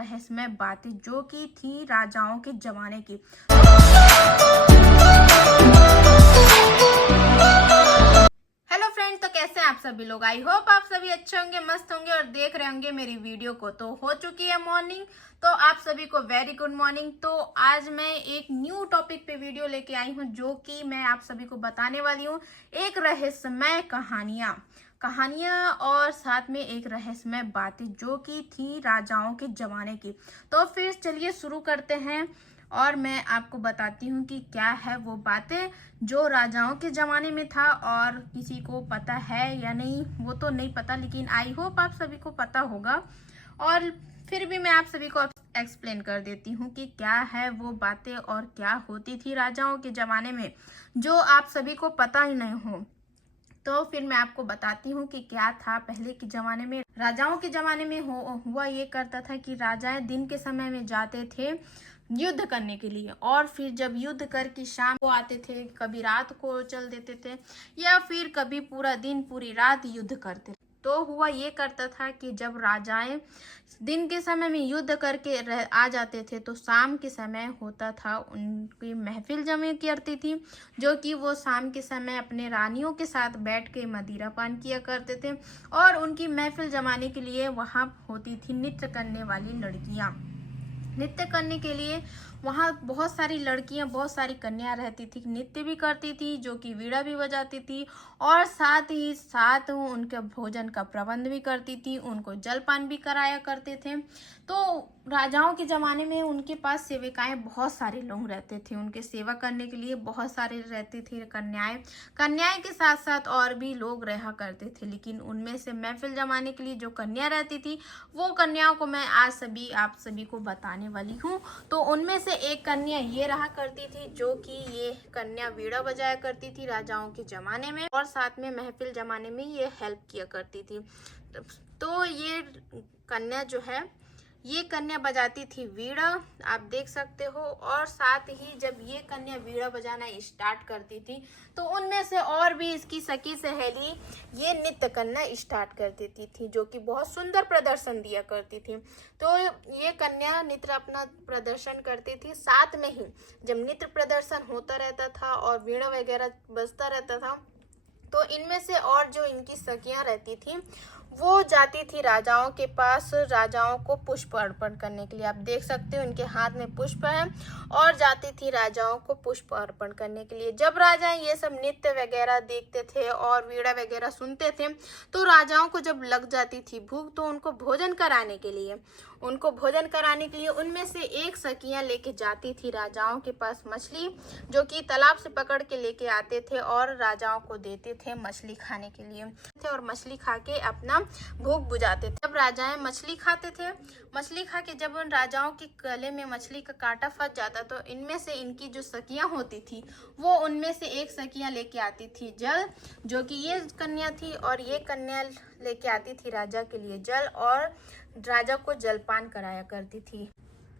रहस्यमय बातें जो कि थी राजाओं के जमाने की। हेलो फ्रेंड्स, तो कैसे हैं आप सभी लोग। आई होप आप सभी अच्छे होंगे, मस्त होंगे और देख रहे होंगे मेरी वीडियो को। तो हो चुकी है मॉर्निंग, तो आप सभी को वेरी गुड मॉर्निंग। तो आज मैं एक न्यू टॉपिक पे वीडियो लेके आई हूँ जो कि मैं आप सभी को बताने वाली हूँ एक रहस्यमय कहानियां और साथ में एक रहस्यमय बातें जो कि थी राजाओं के जमाने की। तो फिर चलिए शुरू करते हैं और मैं आपको बताती हूँ कि क्या है वो बातें जो राजाओं के ज़माने में था और किसी को पता है या नहीं वो तो नहीं पता, लेकिन आई होप आप सभी को पता होगा। और फिर भी मैं आप सभी को एक्सप्लेन कर देती हूँ कि क्या है वो बातें और क्या होती थी राजाओं के ज़माने में जो आप सभी को पता ही नहीं हो। तो फिर मैं आपको बताती हूँ कि क्या था पहले के ज़माने में। राजाओं के ज़माने में हुआ ये करता था कि राजाएं दिन के समय में जाते थे युद्ध करने के लिए, और फिर जब युद्ध करके शाम को आते थे, कभी रात को चल देते थे या फिर कभी पूरा दिन पूरी रात युद्ध करते। तो हुआ ये करता था कि जब राजाएं दिन के समय में युद्ध करके आ जाते थे तो शाम के समय होता था उनकी महफिल जमे करती थी, जो कि वो शाम के समय अपने रानियों के साथ बैठ के मदिरा पान किया करते थे। और उनकी महफिल जमाने के लिए वहाँ होती थी नृत्य करने वाली लड़कियाँ। नृत्य करने के लिए वहाँ बहुत सारी लड़कियां, बहुत सारी कन्या रहती थी, नृत्य भी करती थी, जो कि वीणा भी बजाती थी और साथ ही साथ उनके भोजन का प्रबंध भी करती थी, उनको जलपान भी कराया करते थे। तो राजाओं के ज़माने में उनके पास सेविकाएं बहुत सारे लोग रहते थे, उनके सेवा करने के लिए बहुत सारे रहते थे कन्याएं के साथ साथ और भी लोग रहा करते थे। लेकिन उनमें से महफिल जमाने के लिए जो कन्या रहती थी वो कन्याओं को मैं आज आप सभी को बताने वाली हूँ। तो उनमें से एक कन्या ये रहा करती थी, जो कि ये कन्या वीणा बजाया करती थी राजाओं के ज़माने में, और साथ में महफिल जमाने में ये हेल्प किया करती थी। तो ये कन्या जो है, ये कन्या बजाती थी वीणा, आप देख सकते हो। और साथ ही जब ये कन्या वीणा बजाना स्टार्ट करती थी तो उनमें से और भी इसकी सखी सहेली ये नृत्य करना स्टार्ट कर देती थी, जो कि बहुत सुंदर प्रदर्शन दिया करती थी। तो ये कन्या नृत्य अपना प्रदर्शन करती थी, साथ में ही जब नृत्य प्रदर्शन होता रहता था और वीणा वगैरह बजता रहता था तो इनमें से और जो इनकी सखियां रहती थी वो जाती थी राजाओं के पास, राजाओं को पुष्प अर्पण करने के लिए। आप देख सकते हो इनके हाथ में पुष्प है और जाती थी राजाओं को पुष्प अर्पण करने के लिए। जब राजा ये सब नृत्य वगैरह देखते थे और वीणा वगैरह सुनते थे तो राजाओं को जब लग जाती थी भूख तो उनको भोजन कराने के लिए उनमें से एक सखियां लेके जाती थी राजाओं के पास मछली, जो कि तालाब से पकड़ के लेके आते थे और राजाओं को देते थे मछली खाने के लिए, और मछली खा के अपना भूख बुझाते थे। जब राजाएं मछली खाते थे, मछली खा के जब उन राजाओं के गले में मछली का कांटा फंस जाता तो इनमें से इनकी जो सखियां होती थी वो उनमें से एक सखियां लेके आती थी जल, जो कि ये कन्या थी, और ये कन्या लेके आती थी राजा के लिए जल और राजा को जलपान कराया करती थी।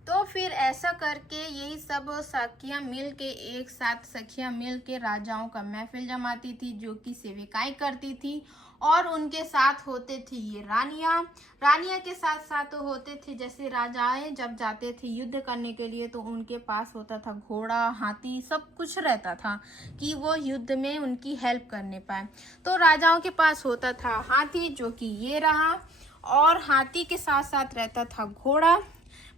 तो फिर ऐसा करके यही सब सखियां मिल के एक साथ सखियां मिल के राजाओं का महफिल जमाती थी, जो कि सेविकाएं करती थी। और उनके साथ होते थे ये रानियां के साथ साथ होते थे, जैसे राजाएं जब जाते थे युद्ध करने के लिए तो उनके पास होता था घोड़ा, हाथी, सब कुछ रहता था कि वो युद्ध में उनकी हेल्प करने पाए। तो राजाओं के पास होता था हाथी, जो कि ये रहा, और हाथी के साथ साथ रहता था घोड़ा।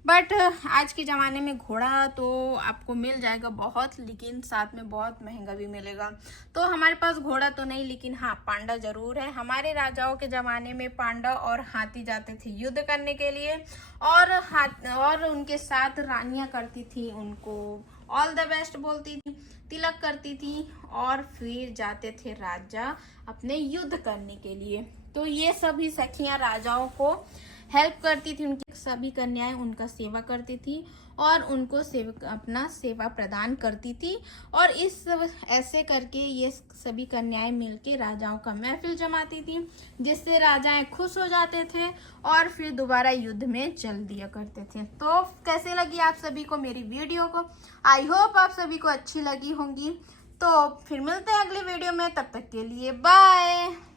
बट आज के ज़माने में घोड़ा तो आपको मिल जाएगा बहुत, लेकिन साथ में बहुत महंगा भी मिलेगा। तो हमारे पास घोड़ा तो नहीं, लेकिन हाँ पांडा जरूर है। हमारे राजाओं के ज़माने में पांडा और हाथी जाते थे युद्ध करने के लिए, और उनके साथ रानियां करती थी उनको ऑल द बेस्ट बोलती थी, तिलक करती थी, और फिर जाते थे राजा अपने युद्ध करने के लिए। तो ये सभी सखियां राजाओं को हेल्प करती थी, उनकी सभी कन्याएं उनका सेवा करती थी और उनको अपना सेवा प्रदान करती थी। और ऐसे करके ये सभी कन्याएं मिलके राजाओं का महफिल जमाती थी, जिससे राजाएं खुश हो जाते थे और फिर दोबारा युद्ध में चल दिया करते थे। तो कैसे लगी आप सभी को मेरी वीडियो को? आई होप आप सभी को अच्छी लगी होंगी। तो फिर मिलते हैं अगले वीडियो में, तब तक के लिए बाय।